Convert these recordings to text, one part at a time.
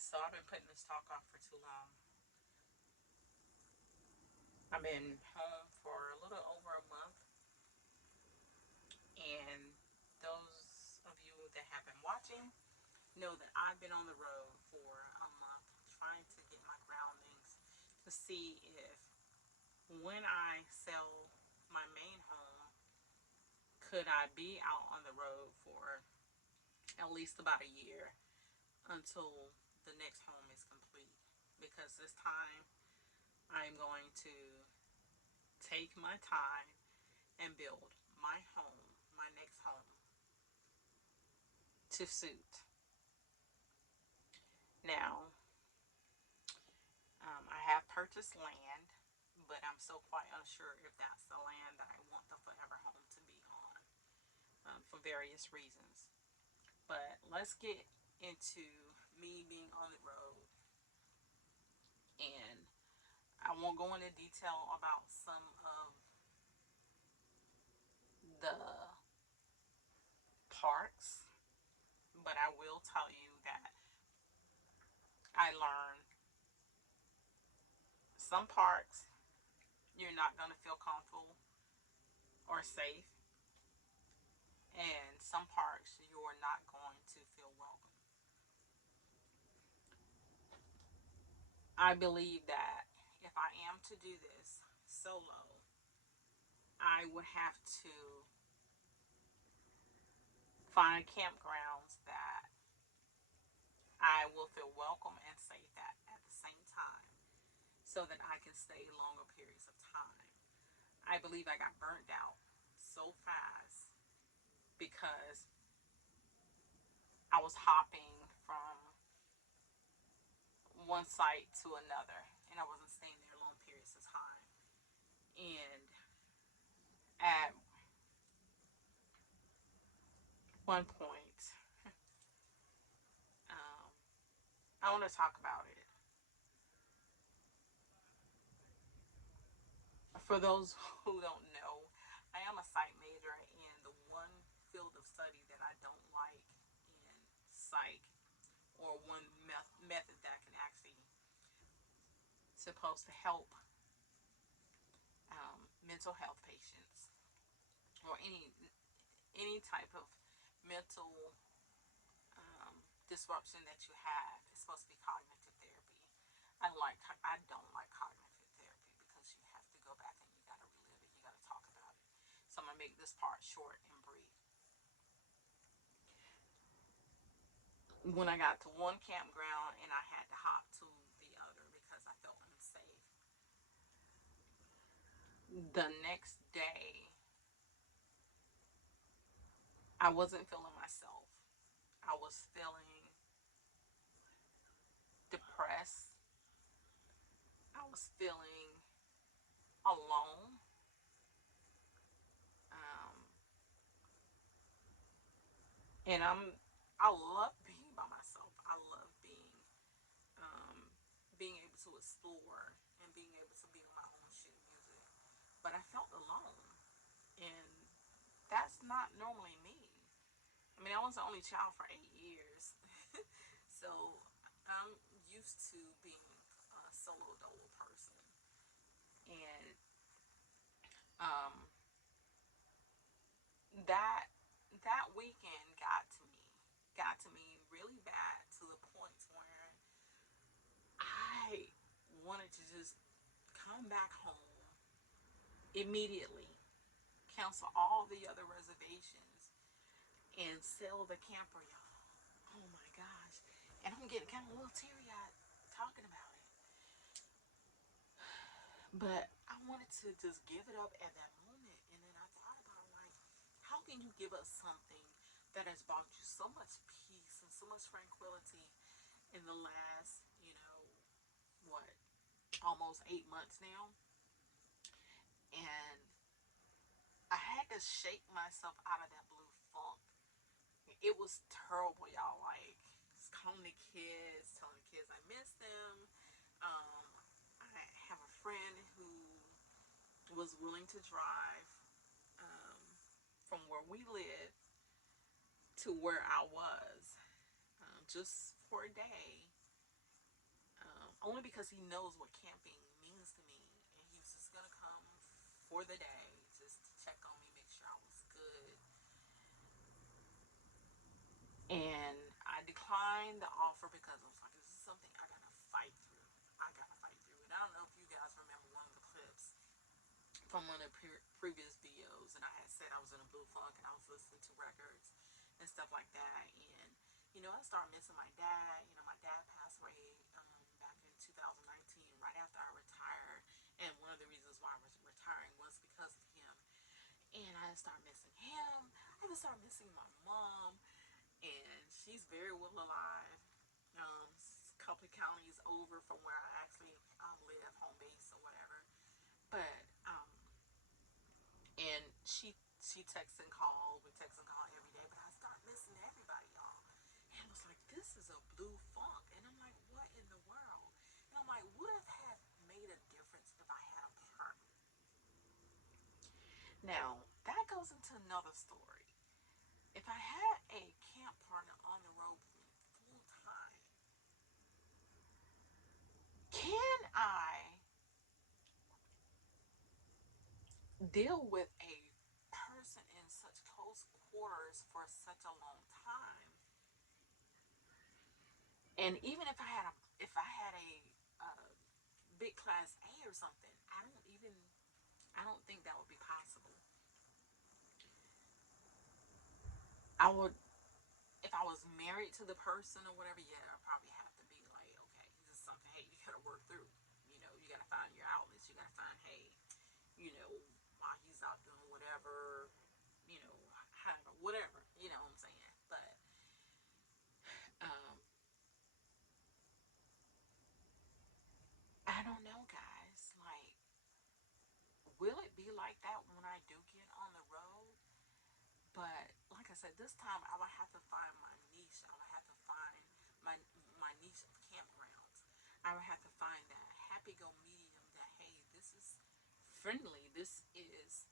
So I've been putting this talk off for too long. I've been home for a little over a month, and those of you that have been watching know that I've been on the road for a month trying to get my groundings to see if when I sell my main home, could I be out on the road for at least about a year until the next home is complete. Because this time I'm going to take my time and build my home, my next home, to suit. Now, I have purchased land, but I'm still quite unsure if that's the land that I want the forever home to be on, for various reasons. But let's get into me being on the road, and I won't go into detail about some of the parks, but I will tell you that I learned some parks you're not going to feel comfortable or safe, and some parks you're not going to feel welcome. I believe that if I am to do this solo, I would have to find campgrounds that I will feel welcome and safe at the same time so that I can stay longer periods of time. I believe I got burnt out so fast because I was hopping from one site to another and I wasn't staying there long periods of time. And at one point, um, I want to talk about it. For those who don't know, I am a psych major, and the one field of study that I don't like in psych, or one method that can actually supposed to help mental health patients or any type of mental disruption that you have is supposed to be cognitive therapy. I don't like cognitive therapy because you have to go back and you got to relive it. You got to talk about it. So I'm gonna make this part short and brief. When I got to one campground and I had to hop to the other because I felt unsafe, the next day I wasn't feeling myself. I was feeling depressed. I was feeling alone. Um, and I love being by myself. I love um, being able to explore and being able to be on my own shit music. But I felt alone, and that's not normally me. I mean, I was the only child for 8 years, so I'm used to being a solo dolo person, and um, that that weekend got to me really bad to the point where I wanted to just come back home immediately, cancel all the other reservations, and sell the camper, y'all. Oh my gosh. And I'm getting kind of a little teary eyed talking about it. But I wanted to just give it up at that moment. And then I thought about, like, how can you give up something that has brought you so much peace and so much tranquility in the last, what, almost 8 months now? And I had to shake myself out of that blue funk. It was terrible, y'all. Like, calling the kids, telling the kids I miss them. I have a friend who was willing to drive um, from where we live to where I was, just for a day, only because he knows what camping means to me, and he was just gonna come for the day, just to check on me, make sure I was good. And I declined the offer because I was like, this is something I gotta fight through. I gotta fight through it. I don't know if you guys remember one of the clips from one of the previous videos, and I had said I was in a blue funk and I was listening to records and stuff like that. And I started missing my dad. My dad passed away back in 2019, right after I retired. And one of the reasons why I was retiring was because of him. And I started missing him. I even started missing my mom, and she's very well alive. A couple of counties over from where I actually live, home base or whatever. But and she texts and call, we text and call every day. But I start missing everybody, y'all. And I was like, this is a blue funk. And I'm like, what in the world? And I'm like, would have had made a difference if I had a partner? Now that goes into another story. If I had a camp partner on the road with me full time, can I deal with a person in such close quarters for such a long time? And even if I had a big class A or something, I don't think that would be possible. I would, if I was married to the person or whatever, yeah, I'd probably have to be like, okay, this is something, hey, you gotta work through. You gotta find your outlets. You gotta find, hey, you know, while he's out doing whatever, you know, whatever, you know what I'm saying? But, um, I don't know, guys. Like, will it be like that when I do get on the road? But like I said, this time I would have to find my niche. I would have to find my my niche of campgrounds. I would have to find that happy go medium. That, hey, this is friendly. This is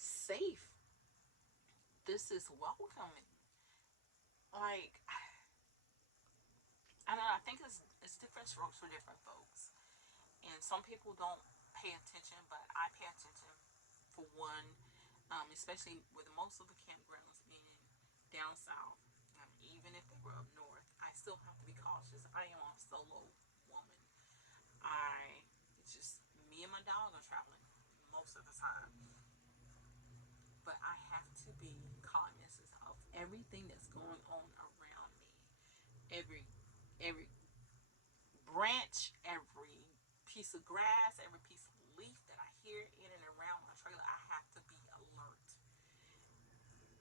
safe. This is welcoming. Like, I don't know. I think it's different strokes for different folks, and some people don't pay attention, but I pay attention. For one, especially with most of the campgrounds being down south, even if they were up north, I still have to be cautious. I am a solo woman. It's just me and my dog are traveling most of the time, but I have to be cognizant of everything that's going on around me. Every every branch, every piece of grass, every piece of leaf that I hear in and around my trailer, I have to be alert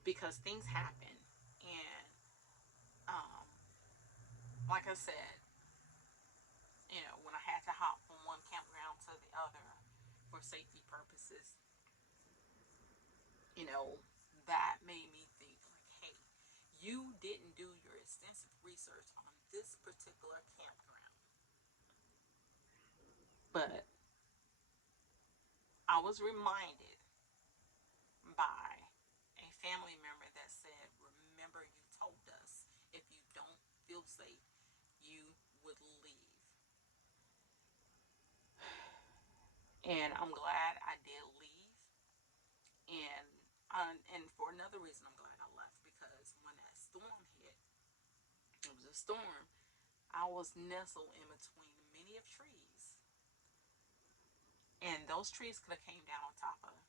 because things happen. And um, like I said, when I had to hop from one campground to the other for safety purposes, you know, that made me think like, hey, you didn't do your extensive research on this particular campground. But I was reminded by a family member that said, remember, you told us if you don't feel safe, you would leave. And I'm glad I did leave. And and for another reason, I'm glad I left because when that storm hit, it was a storm. I was nestled in between many of trees, and those trees could have came down on top of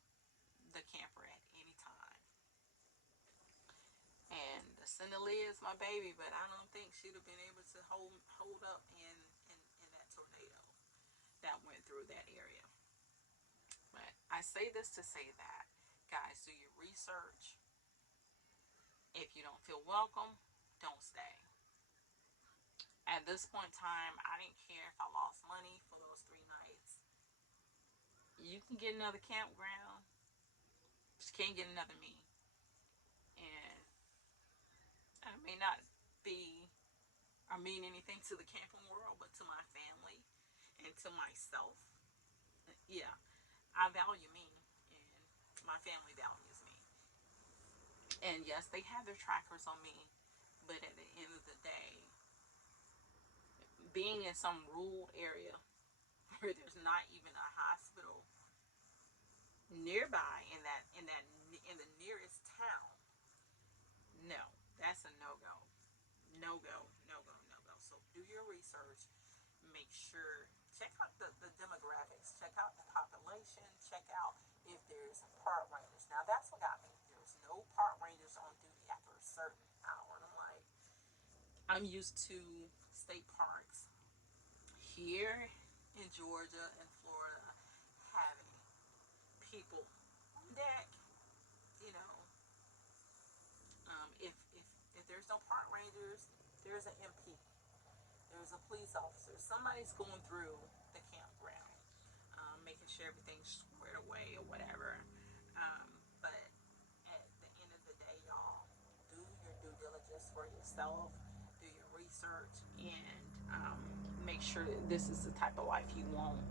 the camper at any time. And the Cinderella is my baby, but I don't think she'd have been able to hold up in that tornado that went through that area. But I say this to say that, guys, do your research. If you don't feel welcome, don't stay. At this point in time, I didn't care if I lost money for those 3 nights. You can get another campground, but you can't get another me. And I may not be or mean anything to the camping world, but to my family and to myself, yeah, I value me, and my family values me. And yes, they have their trackers on me, but at the end of the day, being in some rural area where there's not even a hospital nearby in the nearest town, no, that's a no go. No go, no go, no go. So do your research. Make sure, check out the demographics, check out the population, check out if there's park rangers. Now that's what got me. There's no park rangers on duty after a certain hour. And I'm like, I'm used to state parks here in Georgia and Florida having people on deck, you know, if there's no park rangers, there's an MP, there's a police officer, somebody's going through the campground, making sure everything's squared away or whatever. But at the end of the day, y'all, do your due diligence for yourself, do your research, and make sure that this is the type of life you want.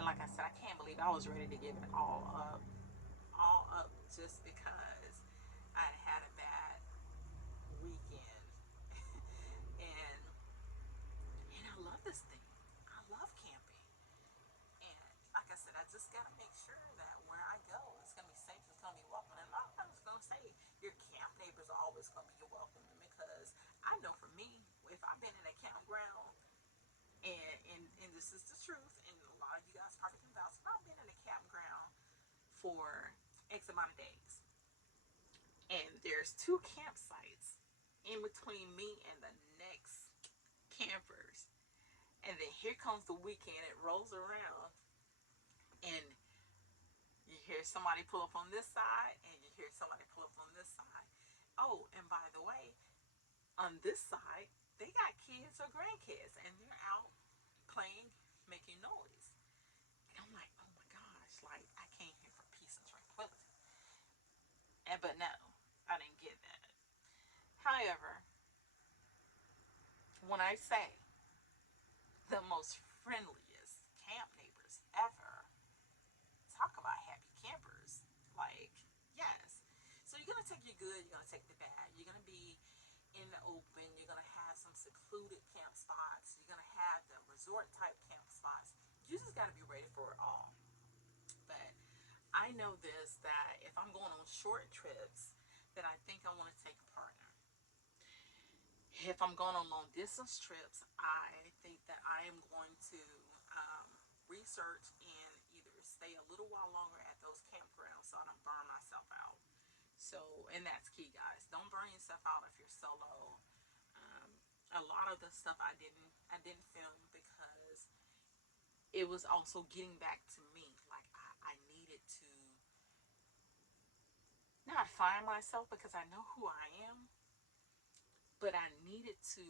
And like I said, I can't believe I was ready to give it all up just because I'd had a bad weekend. and I love this thing. I love camping. And like I said, I just gotta make sure that where I go, it's gonna be safe, it's gonna be welcome. And I'm just gonna say, your camp neighbors are always gonna be welcoming, because I know for me, if I've been in a campground, and this is the truth, and a lot of you guys probably can vouch, if I've been in a campground for X amount of days, and there's two campsites in between me and the next campers, and then here comes the weekend, it rolls around, and you hear somebody pull up on this side, and you hear somebody pull up on this side. Oh, and by the way, on this side, they got kids or grandkids, and they're out playing, making noise. And I'm like, oh my gosh, like, I came here for peace and tranquility. But no, I didn't get that. However, when I say the most friendliest camp neighbors ever, talk about happy campers. Like, yes. So you're gonna take your good, you're gonna take the bad. You're gonna be in the open. You're gonna have some secluded camp spots. You're gonna have the resort type camp spots. You just gotta be ready for it all. But I know this, that if I'm going on short trips, that I think I want to take a partner. If I'm going on long distance trips, I think that I am going to research and either stay a little while longer at those campgrounds so I don't burn myself out. So, and that's key, guys. Don't burn yourself out if you're solo. Um, a lot of the stuff I didn't film because it was also getting back to me. Like, I needed to not find myself, because I know who I am, but I needed to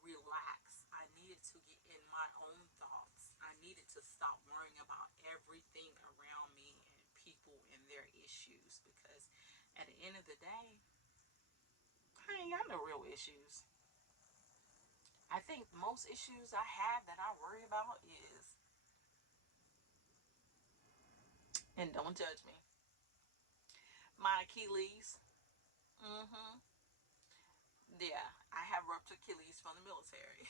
relax. I needed to get in my own thoughts. I needed to stop worrying about everything around me and people and their issues, because at the end of the day, I ain't got no real issues. I think most issues I have that I worry about is, and don't judge me, my Achilles. Mm-hmm. Yeah, I have ruptured Achilles from the military.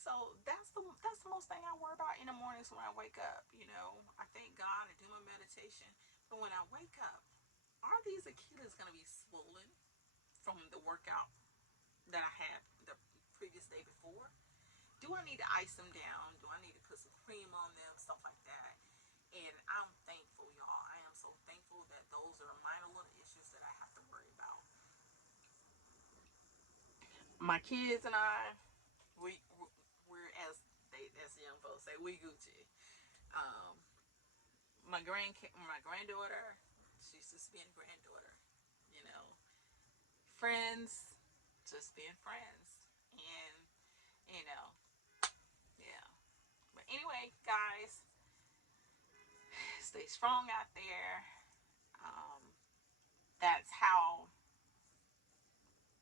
So that's the most thing I worry about in the mornings when I wake up. You know, I thank God, I do my meditation, but when I wake up, are these Achilles gonna be swollen from the workout that I had the previous day before? Do I need to ice them down? Do I need to put some cream on them? Stuff like that. And I'm thankful, y'all. I am so thankful that those are minor little issues that I have to worry about. My kids and I, we're, as the young folks say, we Gucci. Um, my granddaughter, she's just being a granddaughter, you know. Friends, just being friends, and you know, yeah. But anyway, guys, stay strong out there. Um, that's how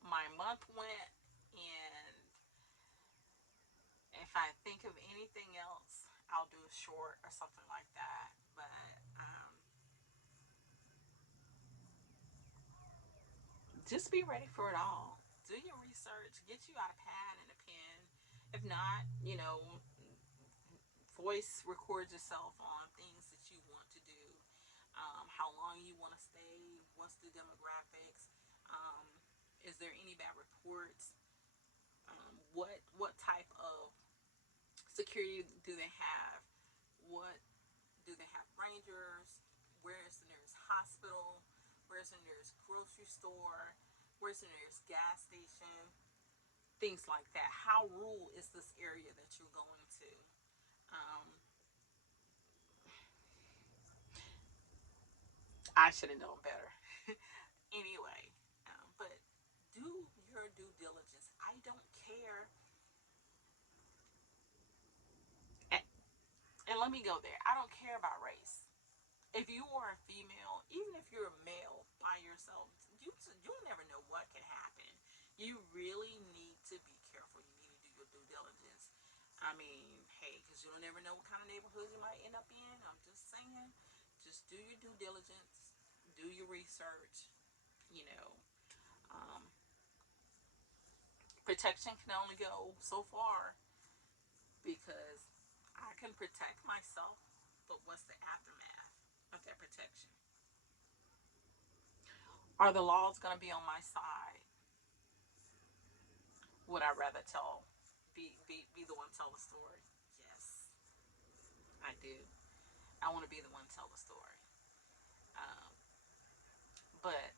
my month went, and if I think of anything else, I'll do a short or something like that. But just be ready for it all. Do your research. Get you out a pad and a pen. If not, voice record yourself on things that you want to do, how long you want to stay, what's the demographics, um, is there any bad reports, what type of security do they have, what do they have rangers, where's the nearest hospital, where's the nearest grocery store, where's the nearest gas station, things like that. How rural is this area that you're going to? Um, I should have known better. Anyway, but do your due diligence. I don't care. And, and let me go there. I don't care about race. If you are a female, even if you're a male by yourself, you'll never know what can happen. You really need to be careful. You need to do your due diligence. I mean, hey, because you'll never know what kind of neighborhood you might end up in. I'm just saying, just do your due diligence, do your research. You know, um, protection can only go so far because I can protect myself, but what's the aftermath of that protection? Are the laws going to be on my side? Would I rather be the one to tell the story? Yes, I do. I want to be the one to tell the story. Um, but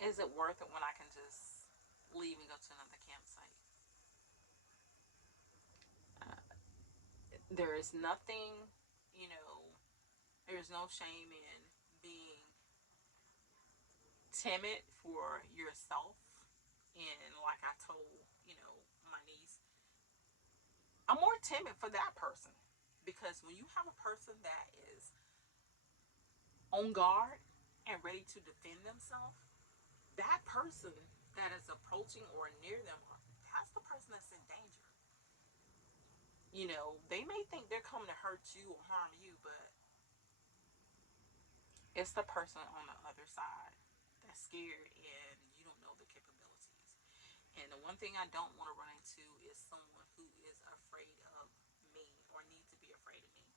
is it worth it when I can just leave and go to another campsite? Uh, there is nothing, you know, there's no shame in being timid for yourself. And like I told, my niece, I'm more timid for that person. Because when you have a person that is on guard and ready to defend themselves, that person that is approaching or near them, that's the person that's in danger. They may think they're coming to hurt you or harm you, but it's the person on the other side that's scared and you don't know the capabilities. And the one thing I don't want to run into is someone who is afraid of me or needs to be afraid of me,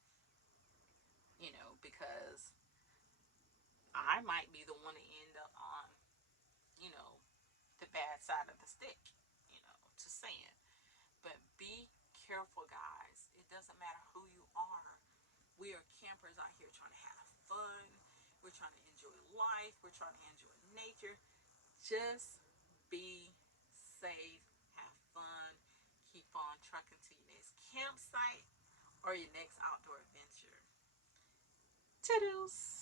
because I might be the one to end up on, you know, the bad side of the stick, just saying. But be careful, guys. It doesn't matter who you are. We are campers out here trying to have fun. We're trying to enjoy life. We're trying to enjoy nature. Just be safe. Have fun. Keep on trucking to your next campsite or your next outdoor adventure. Toodles!